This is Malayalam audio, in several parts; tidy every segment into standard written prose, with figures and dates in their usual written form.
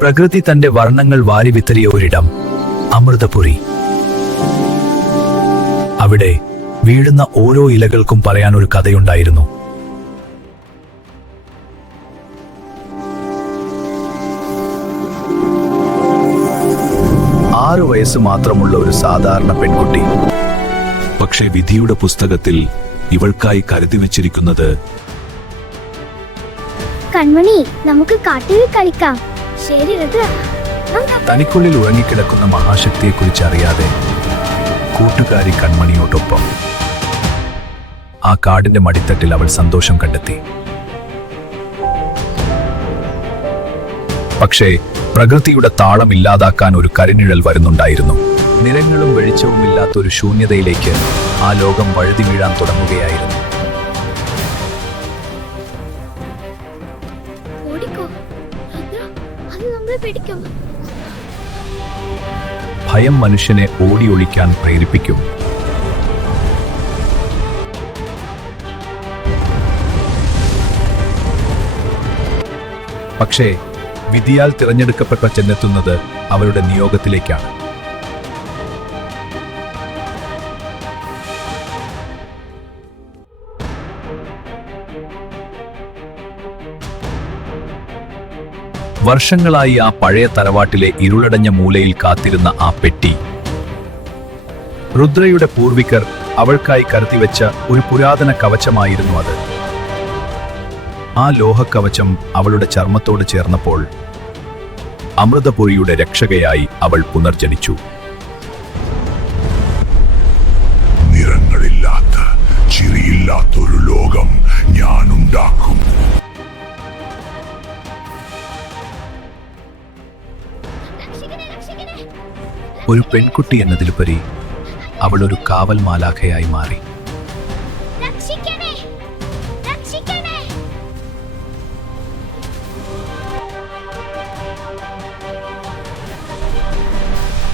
പ്രകൃതി തന്റെ വർണ്ണങ്ങൾ വാരി വിതറിയ ഒരിടം, അമൃതപുരി. അവിടെ വീഴുന്ന ഓരോ ഇലകൾക്കും പറയാൻ ഒരു കഥയുണ്ടായിരുന്നു. ആറു വയസ്സ് മാത്രമുള്ള ഒരു സാധാരണ പെൺകുട്ടി. പക്ഷേ വിധിയുടെ പുസ്തകത്തിൽ ഇവൾക്കായി കരുതി വെച്ചിരിക്കുന്നത്. കൺമണി, നമുക്ക് കാട്ടിൽ കളിക്കാം. ശരി ഋതു. തനിക്കുള്ളിൽ ഉറങ്ങിക്കിടക്കുന്ന മഹാശക്തിയെക്കുറിച്ച് അറിയാതെ കൂട്ടുകാരി കൺമണിയോടൊപ്പം ആ കാടിന്റെ മടിത്തട്ടിൽ അവൾ സന്തോഷം കണ്ടെത്തി. പക്ഷേ പ്രകൃതിയുടെ താളം ഇല്ലാതാക്കാൻ ഒരു കരിനിഴൽ വരുന്നുണ്ടായിരുന്നു. നിറങ്ങളും വെളിച്ചവും ഇല്ലാത്ത ഒരു ശൂന്യതയിലേക്ക് ആ ലോകം വഴുതി വീഴാൻ തുടങ്ങുകയായിരുന്നു. ഭയം മനുഷ്യനെ ഓടി ഒളിക്കാൻ പ്രേരിപ്പിക്കും. പക്ഷേ വിധിയാൽ തിരഞ്ഞെടുക്കപ്പെട്ട ചെന്നെത്തുന്നത് അവരുടെ നിയോഗത്തിലേക്കാണ്. വർഷങ്ങളായി ആ പഴയ തറവാട്ടിലെ ഇരുളടഞ്ഞ മൂലയിൽ കാത്തിരുന്ന ആ പെട്ടി, രുദ്രയുടെ പൂർവികർ അവൾക്കായി കരുതിവെച്ച ഒരു പുരാതന കവചമായിരുന്നു അത്. ആ ലോഹക്കവചം അവളുടെ ചർമ്മത്തോട് ചേർന്നപ്പോൾ അമൃതപുരിയുടെ രക്ഷകയായി അവൾ പുനർജനിച്ചു. നിറങ്ങളില്ലാത്ത, ചിരിയില്ലാത്തൊരു ലോകം ഞാനുണ്ടാക്കും. ഒരു പെൺകുട്ടി എന്നതിലുപരി അവൾ ഒരു കാവൽ മാലാഖയായി മാറി.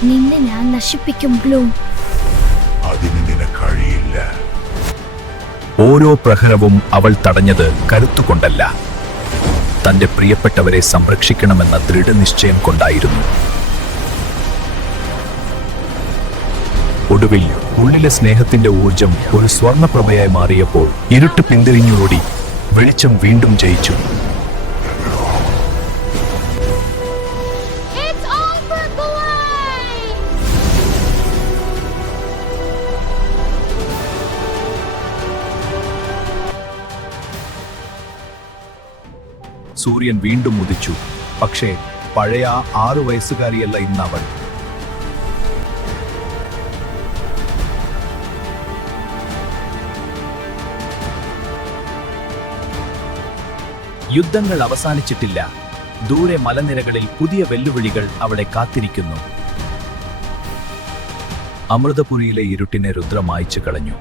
നിന്നെ ഞാൻ നശിപ്പിക്കും ബ്ലൂം. അതിന് നിനക്ക് കഴിയില്ല. ഓരോ പ്രഹരവും അവൾ തടഞ്ഞത് കരുത്തുകൊണ്ടല്ല, തന്റെ പ്രിയപ്പെട്ടവരെ സംരക്ഷിക്കണമെന്ന ദൃഢനിശ്ചയം കൊണ്ടായിരുന്നു. ഒടുവിൽ ഉള്ളിലെ സ്നേഹത്തിന്റെ ഊർജം ഒരു സ്വർണ്ണപ്രഭയായി മാറിയപ്പോൾ ഇരുട്ട് പിന്തിരിഞ്ഞോടി വെളിച്ചം വീണ്ടും ജയിച്ചു. സൂര്യൻ വീണ്ടും ഉദിച്ചു. പക്ഷേ പഴയ 6 വയസ്സുകാരിയല്ല ഇന്ന് അവൾ. യുദ്ധങ്ങൾ അവസാനിച്ചിട്ടില്ല. ദൂരെ മലനിരകളിൽ പുതിയ വെല്ലുവിളികൾ അവളെ കാത്തിരിക്കുന്നു. അമൃതപുരിയിലെ ഇരുട്ടിനെ രുദ്ര മായ്ച്ചു കളഞ്ഞു.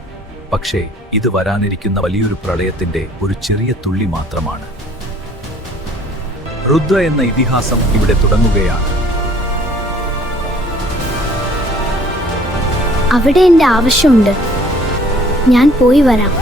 പക്ഷേ ഇത് വരാനിരിക്കുന്ന വലിയൊരു പ്രളയത്തിന്റെ ഒരു ചെറിയ തുള്ളി മാത്രമാണ്. രുദ്ര എന്ന ഇതിഹാസം ഇവിടെ തുടങ്ങുകയാണ്. അവിടെ എന്റെ ആവശ്യമുണ്ട്. ഞാൻ പോയി വരാം.